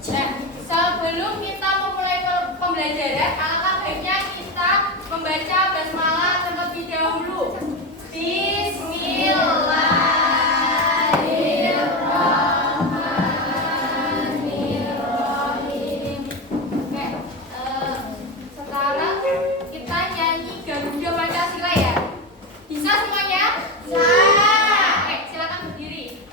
Sebelum kita memulai pembelajaran, alangkah baiknya kita membaca basmalah terlebih dahulu. Bismillahirrahmanirrahim. Oke, sekarang kita nyanyi Garuda Pancasila ya. Bisa semuanya? Bisa. Oke, silakan berdiri.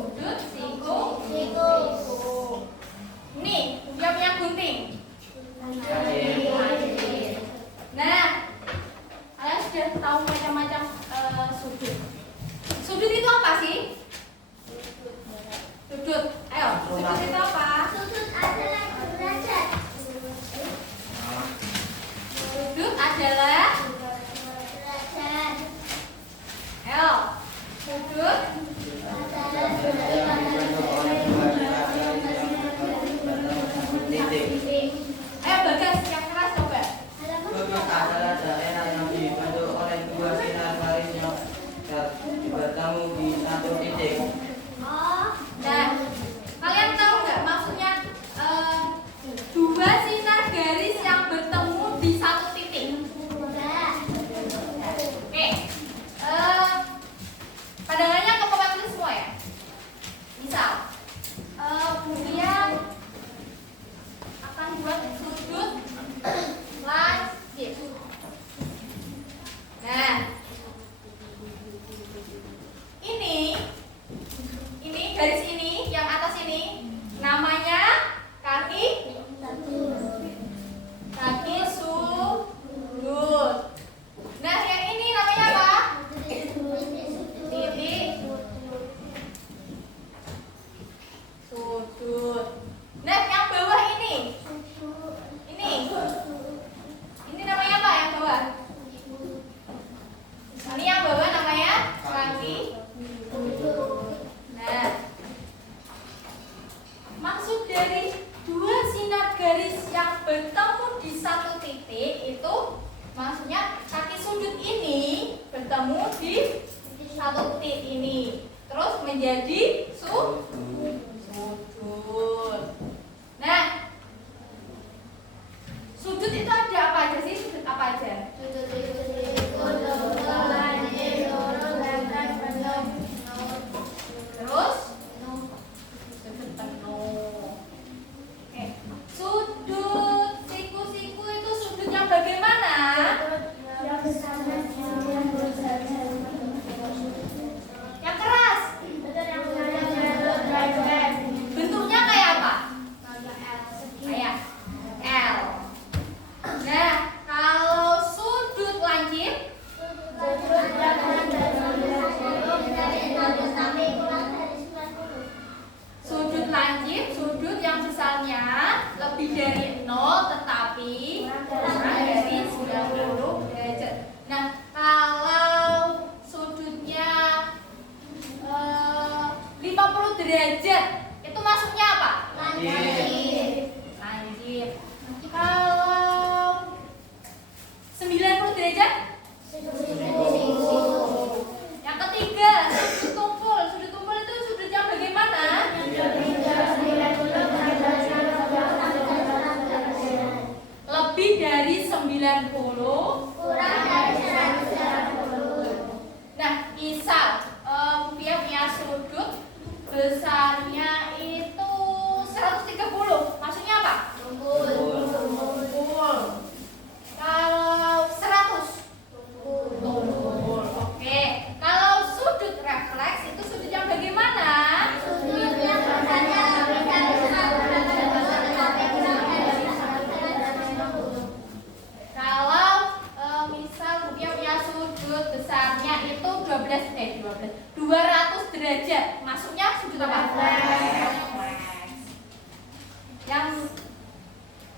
Sudut, siku, menjadi sudut. Nah, sudut itu ada apa aja sih? Sudut apa aja? Terus sudut penuh. Oke. Sudut siku-siku itu sudut yang bagaimana? Yang keras. Bentuknya kayak apa? Kayak L. Nah, kalau sudut lancip, sudut lancip, sudut yang besarnya lebih dari 0 tetapi kurang dari 90 derajat. Nah, kalau sudutnya 50 derajat, itu masuknya apa? Lancip. Kalau 90 derajat? Yang ketiga, sudut tumpul. Sudut tumpul itu sudut yang bagaimana? Lebih dari 90. Nah, misal dia punya sudut besarnya itu 130. Maksudnya apa? Tumpul. Kalau 100? Tumpul. Oke. Kalau sudut refleks itu sudut yang bagaimana? Kalau misal dia punya sudut besarnya itu 200 derajat. Masuknya sudut apa? Refleks. Yang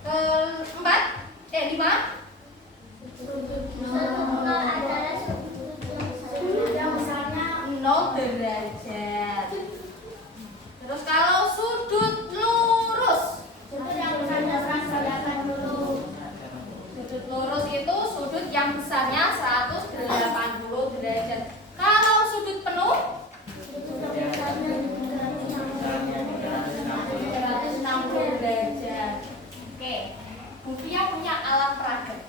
keempat, 5. Yang besarnya 0 derajat. Terus kalau sudut lurus, sudut lurus itu sudut yang besarnya 180 derajat. Kalau sudut penuh 160 derajat. Oke, Mufia punya alat peraga.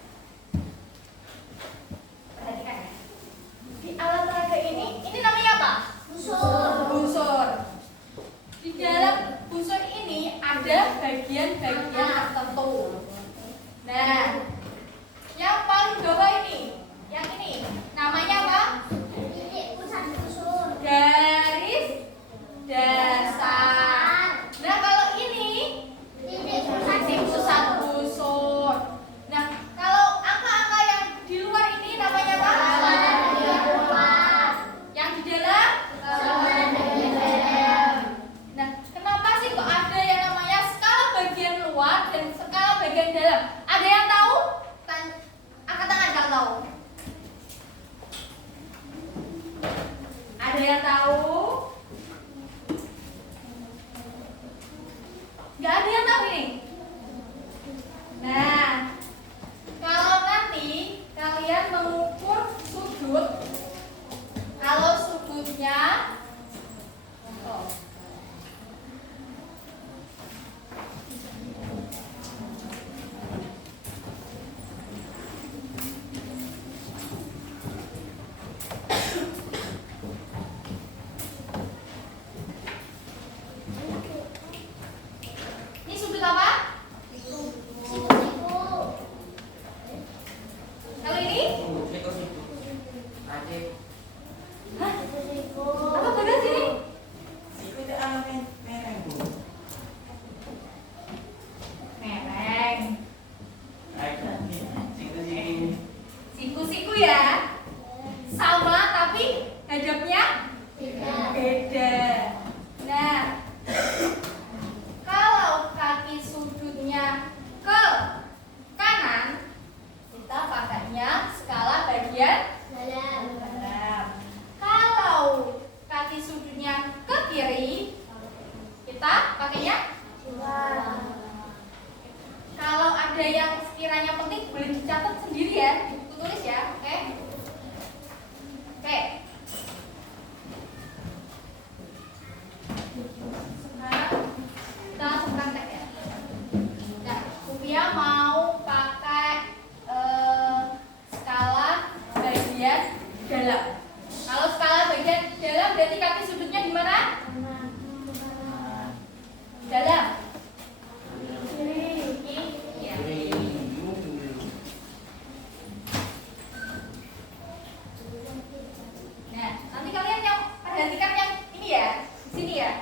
sini ya.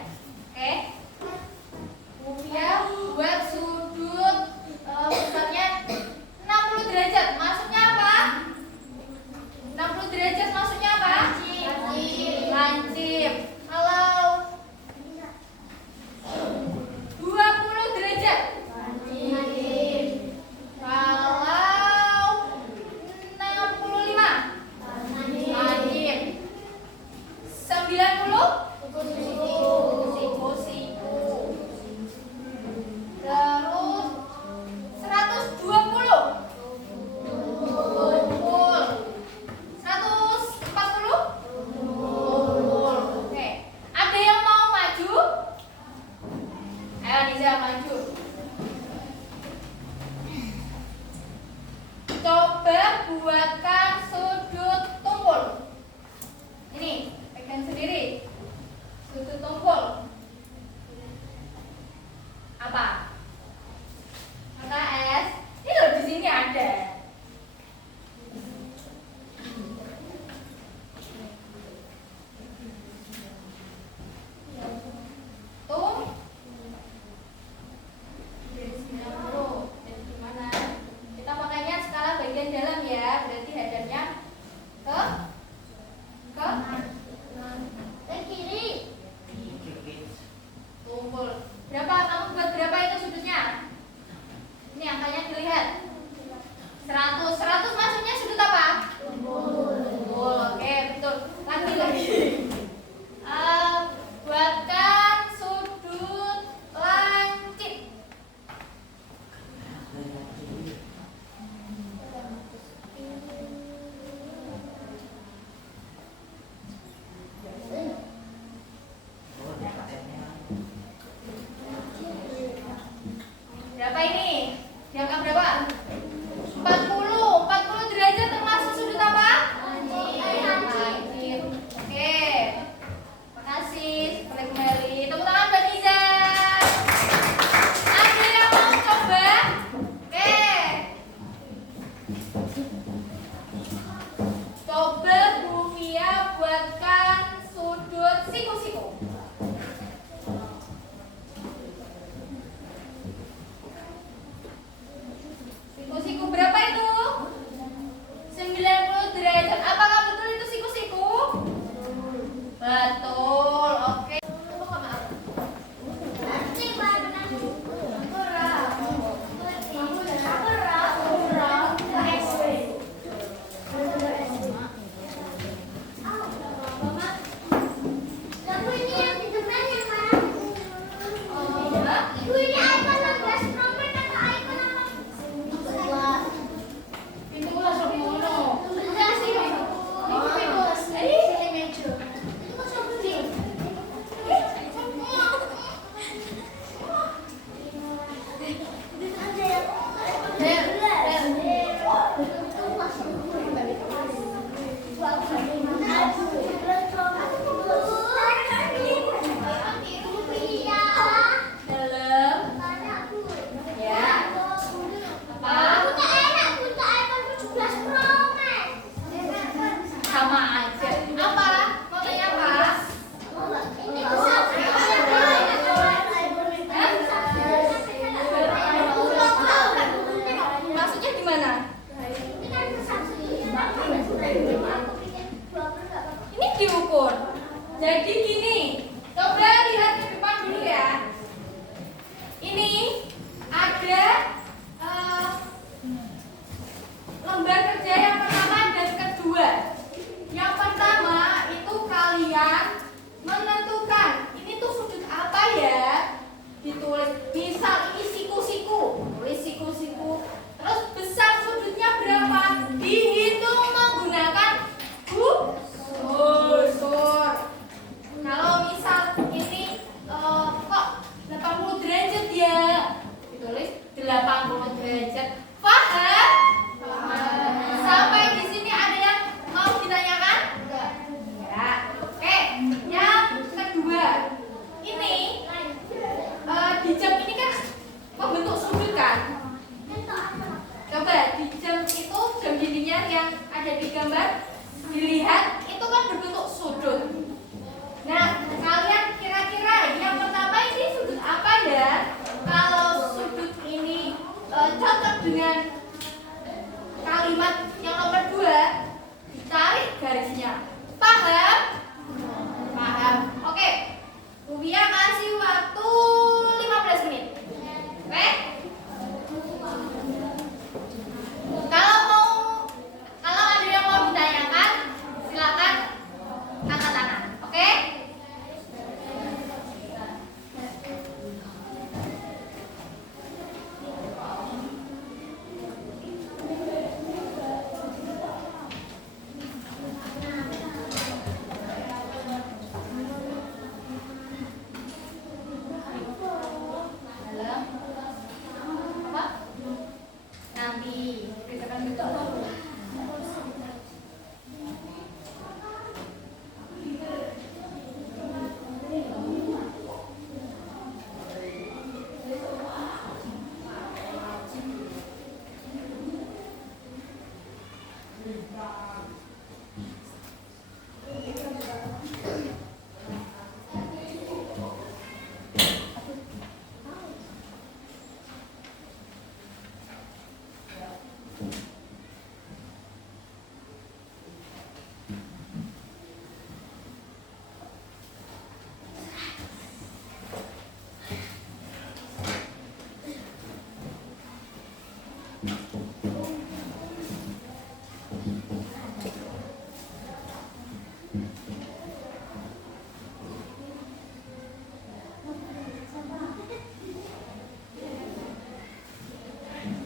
Oke. Kemudian buat sudut pusatnya 60 derajat. Maksudnya apa? 60 derajat maksudnya apa? Lancip. Kalau 20 derajat. Kalau 65. Lancip. 90. Siku. Terus 120. Tumpul. 140. Tumpul. Oke. Ada yang mau maju? Ayo Niza maju. Coba buatkan sudut tumpul. Ini pegang sendiri. Sudut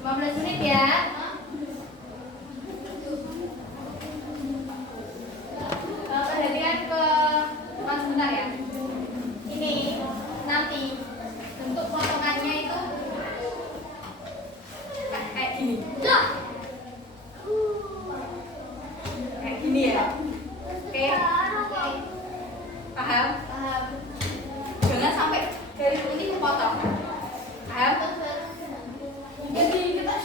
15 menit ya. Perhatikan ke depan sebentar ya. Ini nanti bentuk potongannya itu kayak gini. Kayak gini ya. Oke. Paham? Paham. Jangan sampai dari ini kepotong. Paham? Jadi kita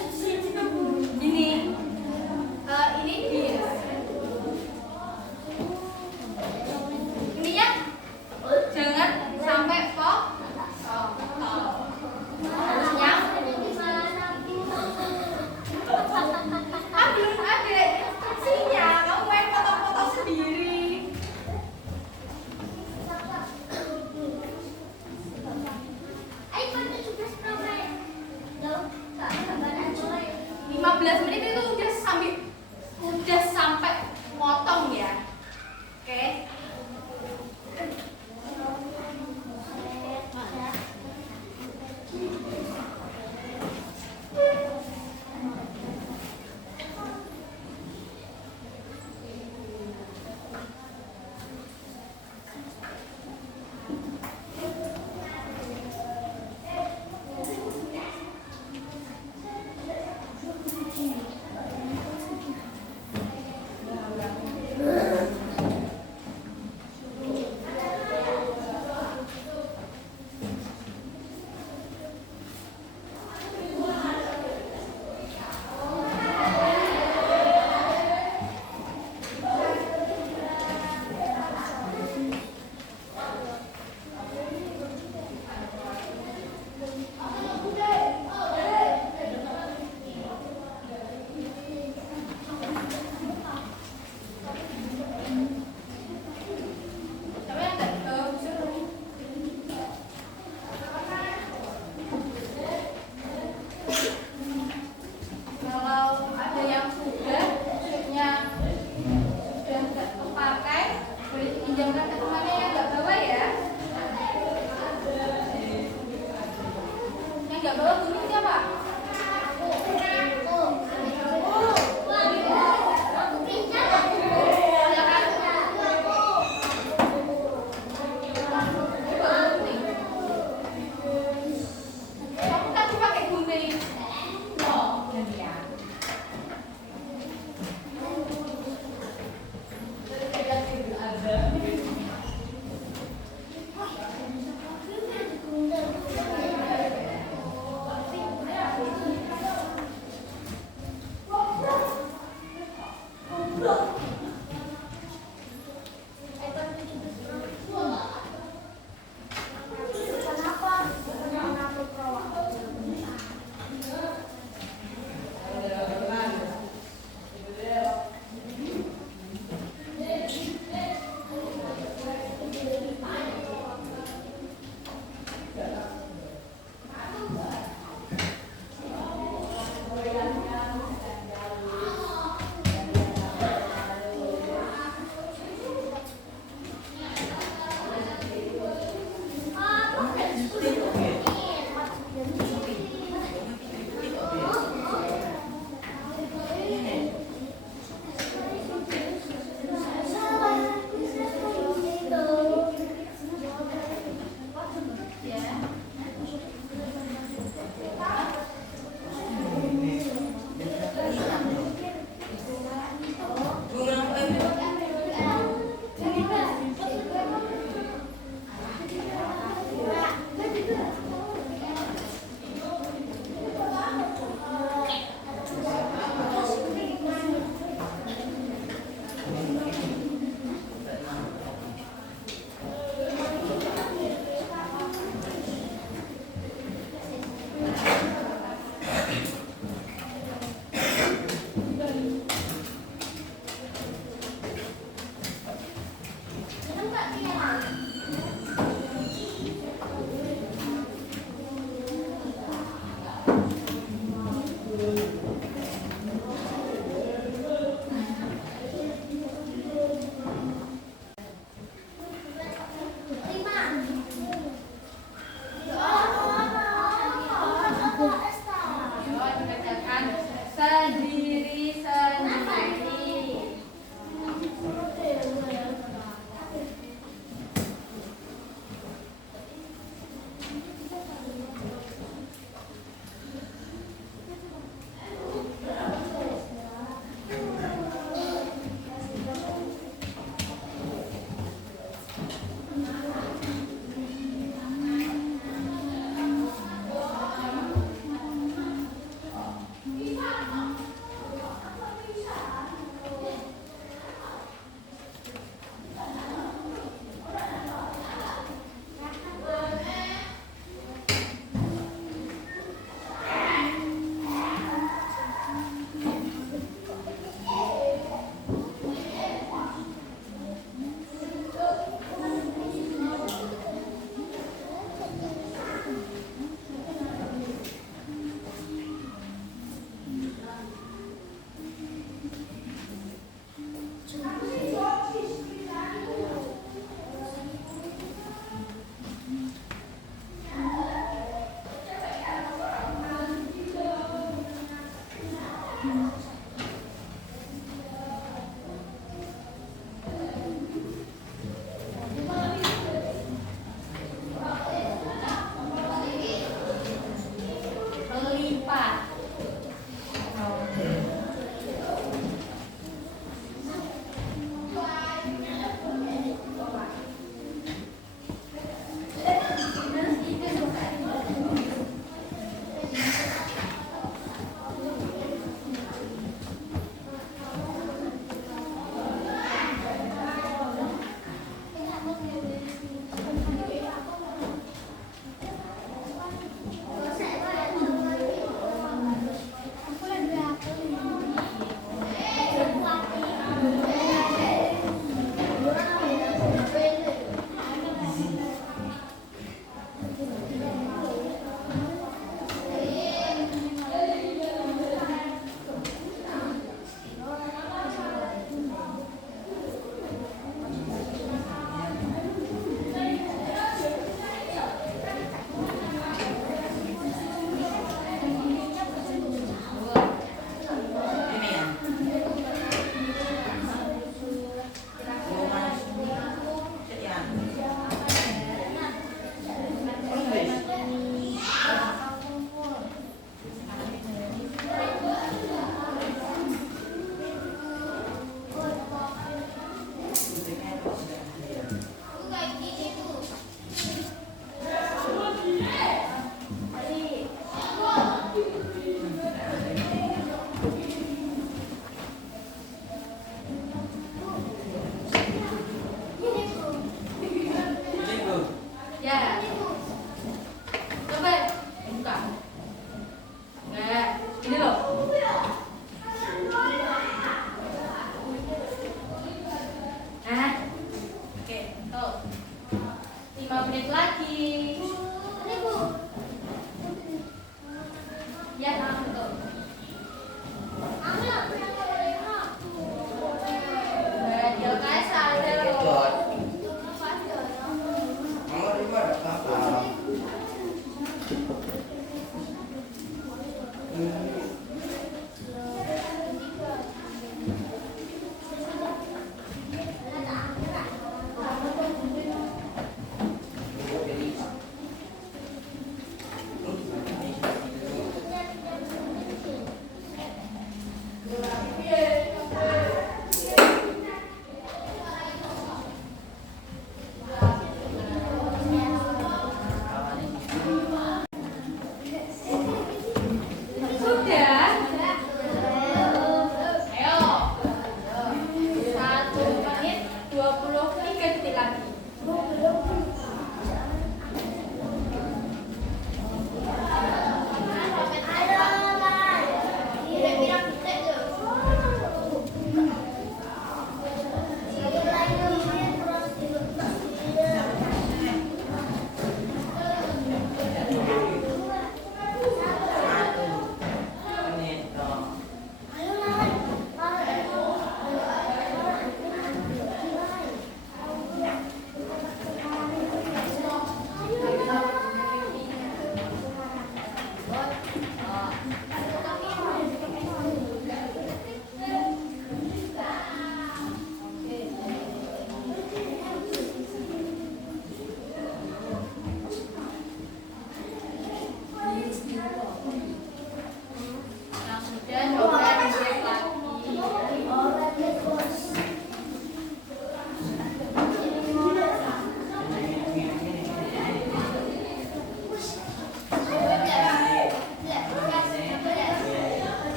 ini di ininya jangan sampai potong. Harusnya belum ada instruksinya, kamu main potong-potong sendiri. Ayo, 15 menit itu udah sampai potong ya. Oke.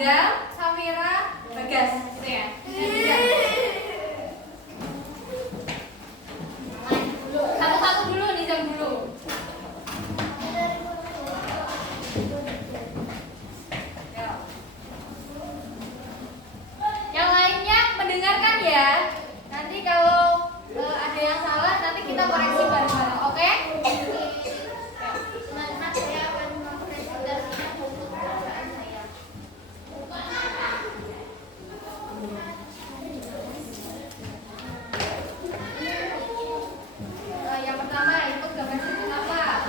Nizam, Safira, Bagas, gitu ya. Satu-satu dulu, Nizam dulu. Yang lainnya mendengarkan ya. Nanti kalau ada yang salah, nanti kita koreksi bareng-bareng, oke? Saya akan mempresentasikan buku bacaan saya. Yang pertama, ikut gambar sudut apa?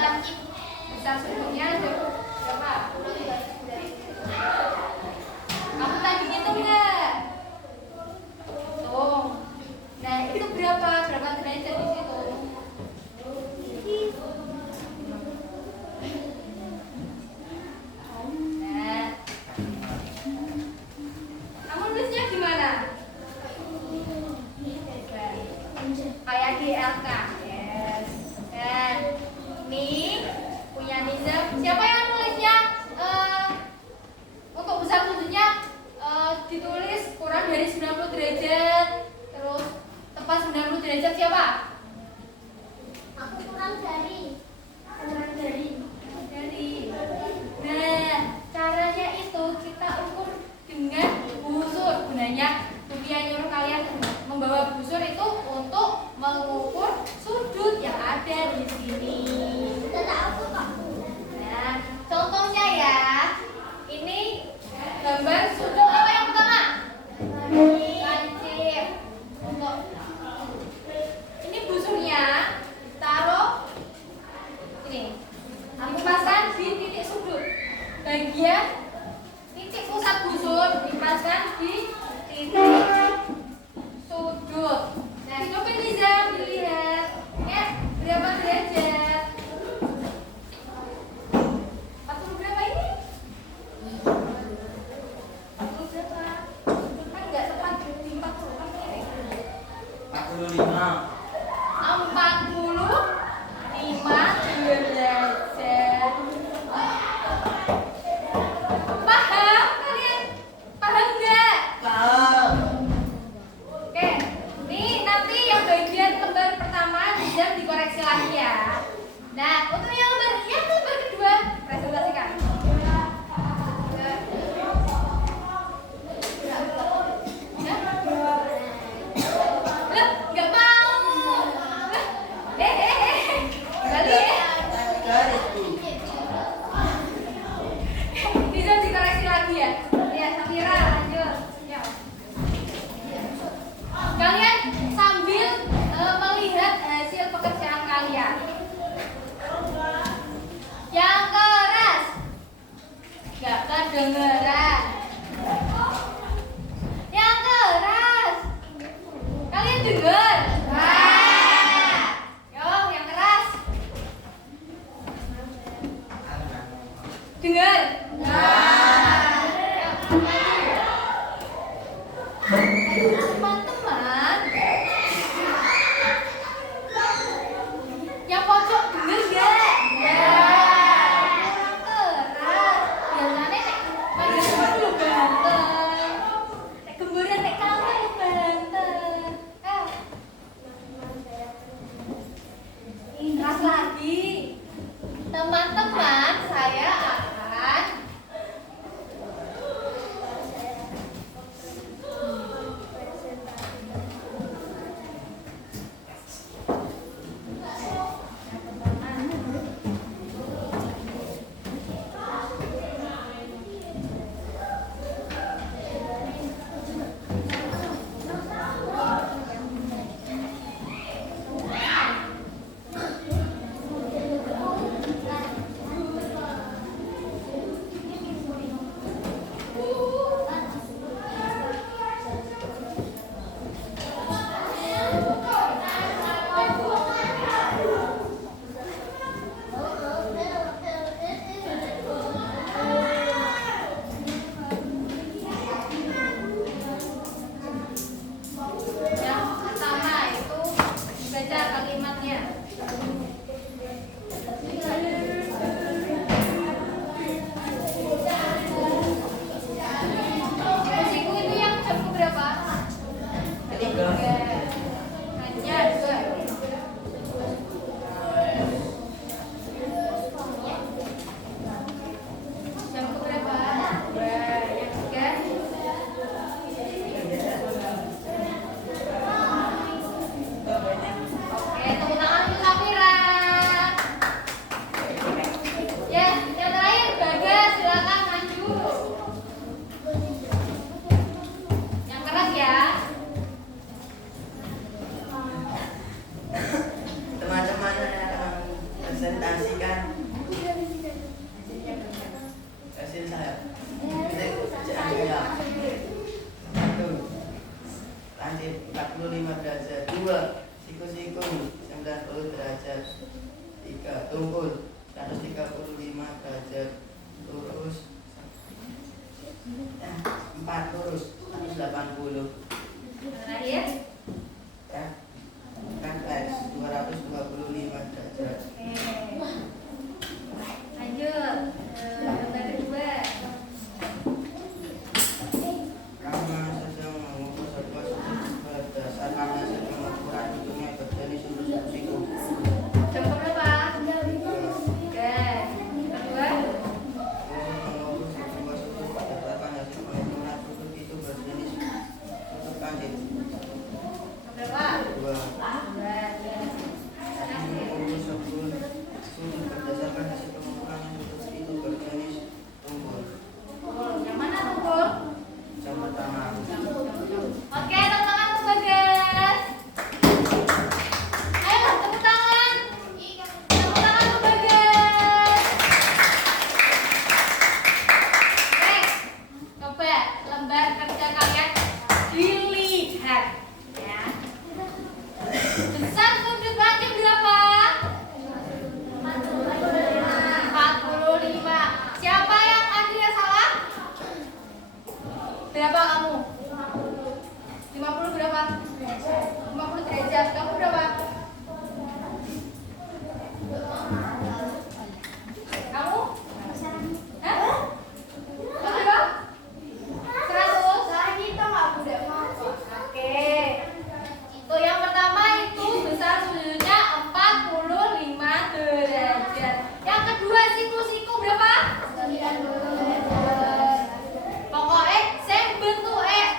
Langit. Bisa sudutnya berapa? Kamu tadi ngitung nggak? Tuh. Nah, itu berapa? Berapa derajat di situ? Nah. Kamu nulisnya gimana? Kayak di LK. Yes. Dan ini punya Nizam. Siapa yang nulisnya? Untuk besar sudutnya ditulis kurang dari 90 derajat. Terus tepat 90 derajat siapa? Aku kurang dari. Nah, caranya itu kita ukur dengan busur. Gunanya Rupiah nyuruh kalian membawa busur itu untuk mengukur sudut yang ada di sini. Tidak aku kok. Nah, contohnya ya. Ini gambar sudut apa yang pertama? Lancip. Untuk ini busurnya taruh ini. Aku pasang di titik sudut. Bagian titik pusat busur dipasang di titik sudut. Nah, coba Nizam dilihat. Ya, berapa derajat? 40 berapa ini? 40 berapa? Kan nggak tepat di 40 kan ini. 45. 45 derajat. Paham kalian? Paham nggak? Paham. Oke, nih nanti yang bagian lembar pertama Nizam dikoreksi lagi ya. Nah, untuk yang lembar kedua presentasikan. Lah, nggak mau. Kali ya. Garis tuh. Bisa dikoreksi lagi ya. Ya, Safira lanjut. Ya. Kalian sambil melihat hasil pekerjaan kalian. Yang keras. Nggak kedengeran. Yang keras. Kalian dengar? Yo, yang keras. Dengar? Teman-teman, yang pojok dengar gak? Kurang keras. Biasanya nek panggil temen lu banteng. Nek gemburan nek kamu lu banteng. Keras lagi. Teman-teman, saya akan Hasil saya. Kita kerjaan saya. 1. Lanjut 45 derajat. 2. Siku-siku 90 derajat. 3. Tumpul 135 derajat. Lurus. 4. Lurus 180. Terakhir. Ya. Kan X 225 derajat. Oke. Lanjut. Gambar kedua. Karena sedang mengukur sebuah sudut berdasarkan hasil pengukuran bentuknya berjenis lurus siku. Jam berapa? 3. Kedua. Mengukur sebuah sudut berdasarkan hasil pengukuran sudut itu berjenis sudut kandil. Berapa? 2. 2. Mengukur sebuah sudut berdasarkan hasil pengukuran sudut itu berjenis tumpul. Yang mana tumpul? Jam pertama. Oke, tepuk tangan untuk Bagas. Ayo, tepuk tangan. Tepuk tangan untuk Bagas. Oke, coba lembar kerja kalian dilihat. Ya. Besar sudut langit berapa? 45. Siapa yang akhirnya salah? Berapa kamu? 50 berapa? 50 derajat. Kamu berapa? Kamu? Hah? Kamu berapa? 100? Kita nggak boleh makan. Oke. Untuk yang pertama itu besar sudutnya 45 derajat. Yang kedua siku-siku berapa? 90. Pokoknya saya bentuk L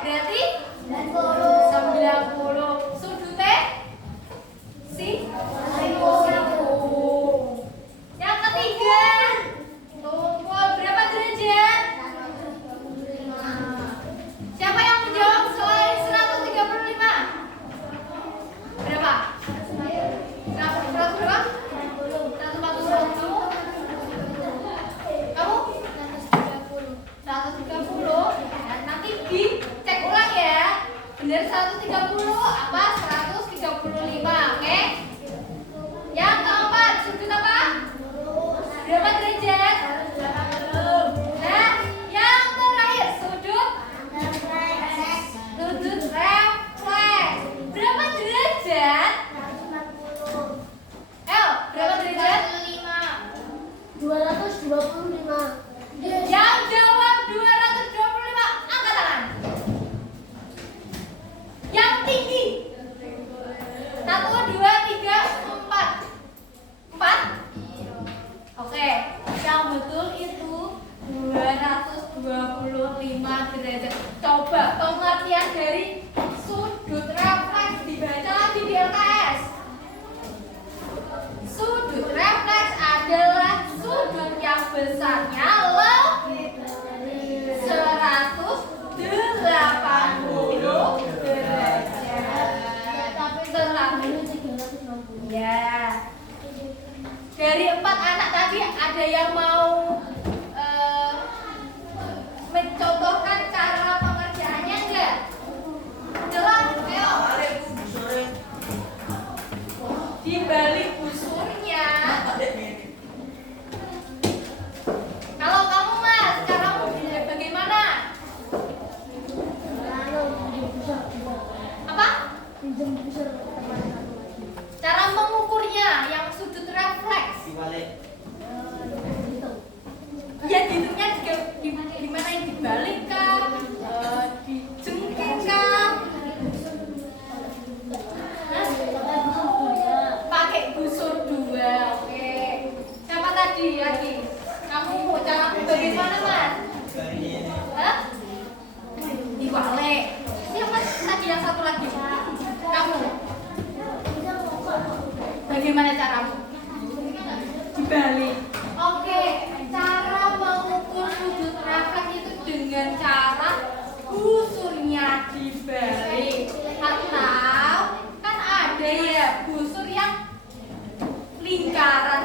berarti 90. Sudutnya si 90. Yang ketiga tumpul berapa derajat? Siapa yang menjawab selain 135? Berapa? 100 berapa? 140. Kamu? 130. Dan nanti dicek ulang ya. Benar 130 apa 135? Oke? Yang keempat, sudut apa? Berapa derajat? Nah, yang terakhir sudut refleks. Berapa derajat? Berapa derajat? 225. Yang jawab 225, angkat tangan. Yang tinggi. 1, 2, 3, 4. 4? Oke, yang betul itu 225 derajat. Coba pengertian dari sudut refleks dibaca lagi di LKS. Sudut refleks adalah sudut yang besarnya lebih 180 derajat. Tapi ya. Dari 4 anak tadi ada yang mau mencontohkan cara pengerjaannya enggak? Jelas, ayo. Di balik busurnya. Kalau kamu Mas, caramu bagaimana? Apa? Cara mengukurnya yang sudut refleks. Dibalik. Ya dihitungnya di mana yang dibalik kah? Dijengking kah? Pakai busur 2. Oke. Siapa tadi lagi? Kamu cara bagaimana Mas? Hah? Dibalik. Siapa tadi yang satu lagi? Kamu. Bagaimana caramu? Dibalik. Oke, cara mengukur sudut refleks itu dengan cara busurnya dibalik. Atau kan ada ya busur yang lingkaran.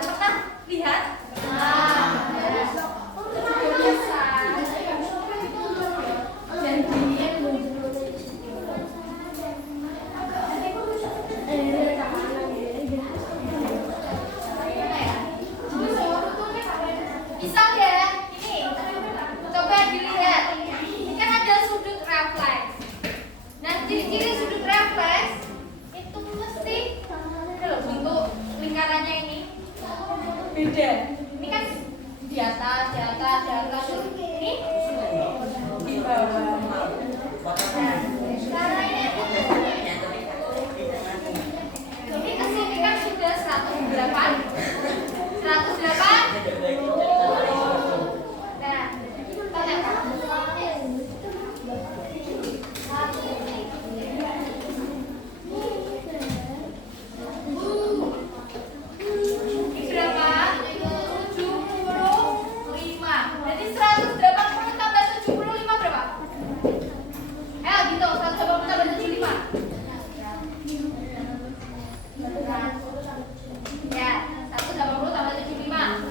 bagian. Ini kan di atas, di atas, di atas. Ini di bawah. Nah, caranya ini kesini kan sudah 108. 108. Nah, ternyata ini berapa? 75. Jadi 180 tambah 75 berapa? Gitu, 180 tambah 75. Ya, 180 tambah 75.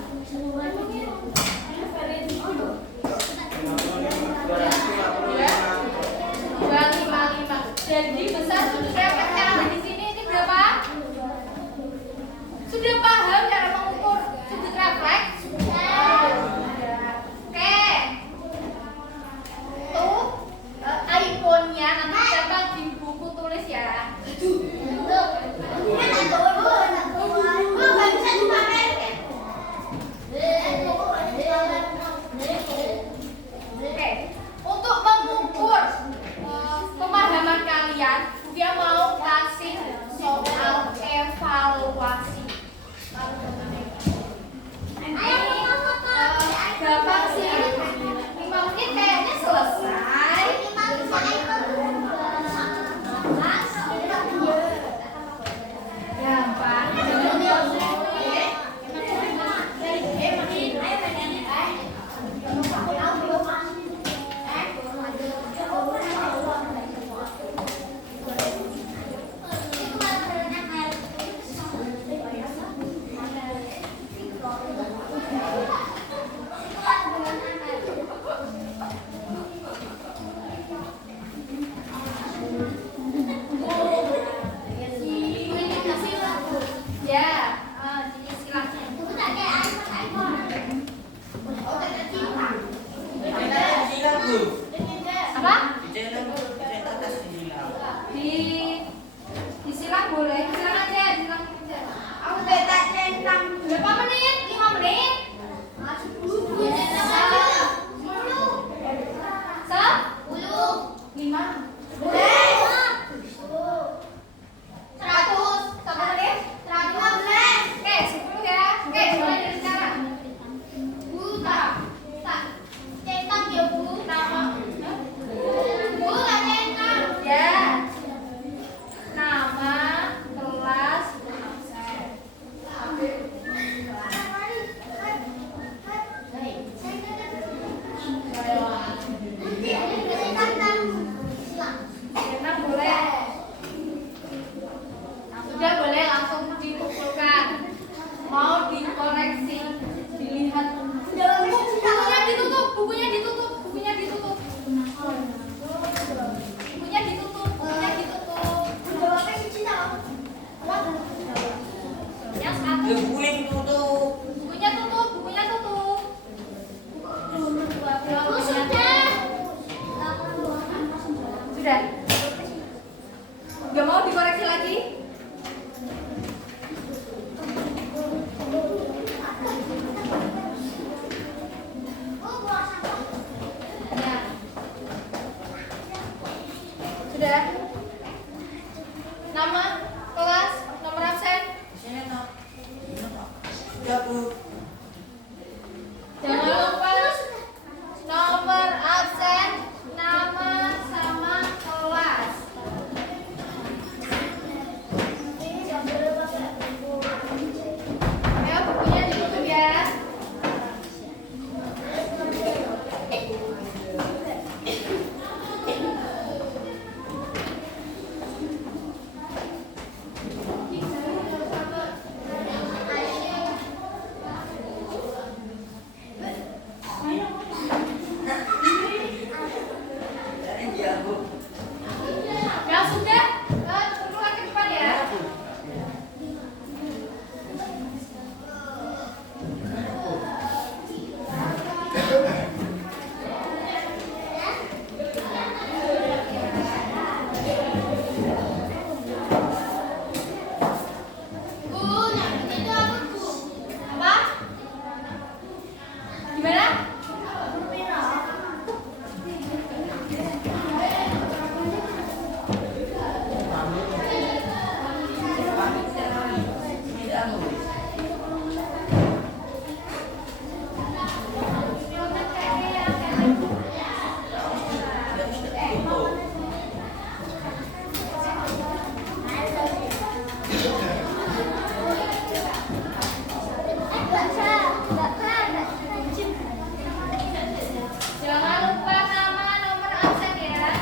Jangan lupa nama nomor absen ya.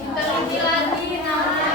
Kita lagi nama nomor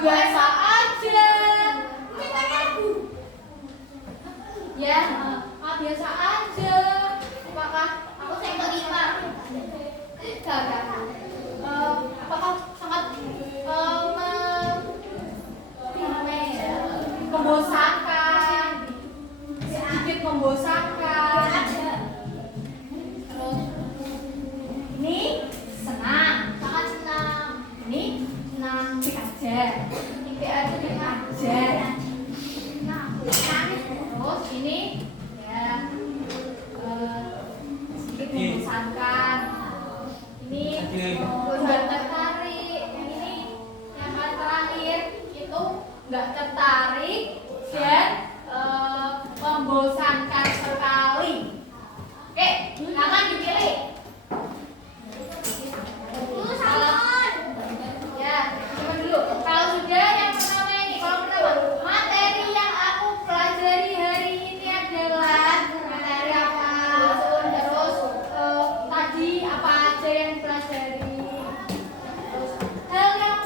biasa aja. Ya, biasa aja. Apakah Aku sampel 5. Gak. Apakah sangat membosankan? Sedikit membosankan. Terus ini senang, Sangat senang. ini senang aja. Ini aja. Terus ini ya sedikit membosankan. Ini nggak tertarik. Yang ini yang paling terakhir itu nggak tertarik dan membosankan sekali. Oke, silakan dipilih. Salon. Ya, coba dulu. Kalau sudah yang pertama ini, kalau pertama materi yang aku pelajari hari ini adalah materi apa? Terus tadi apa aja yang dipelajari? Terus hal yang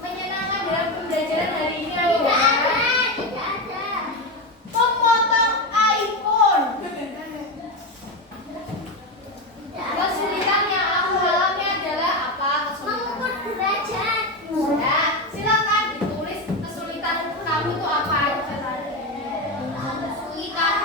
menyenangkan dalam pembelajaran hari ini apa? Tidak ada. Memotong iPhone. Kesulitan yang aku alami adalah apa? Kesulitan. Mengukur derajat. Ya, silakan ditulis kesulitan kamu itu apa? Kesulitan.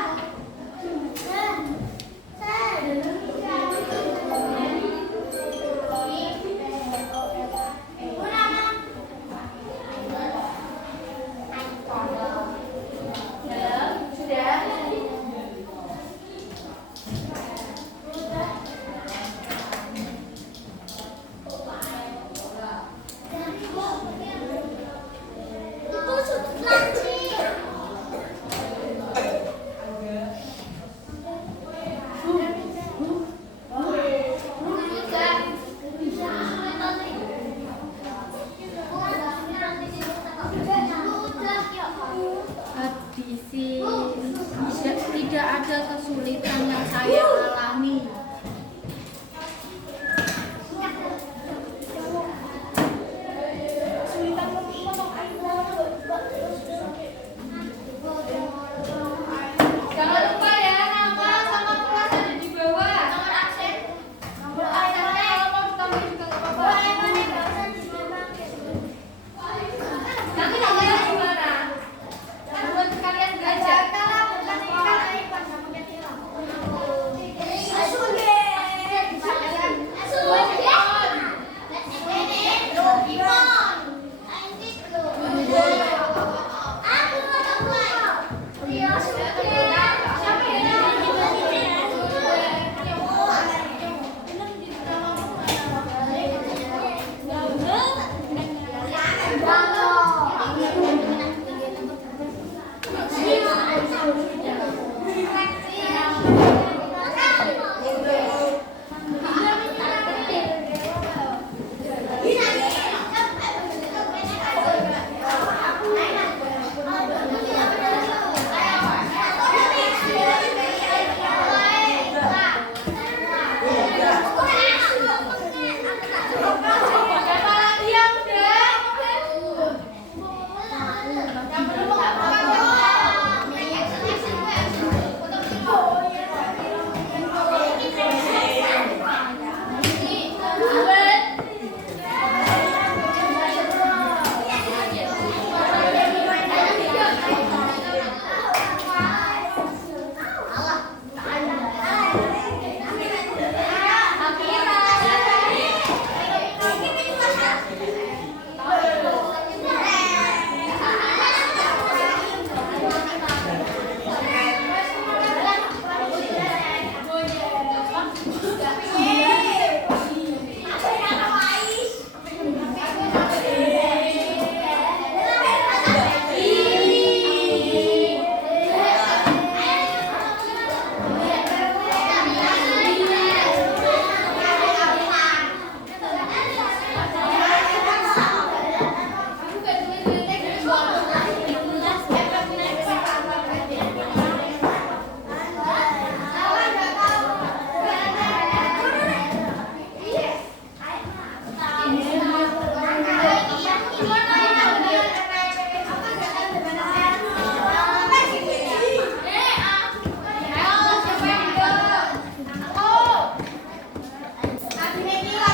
Demikian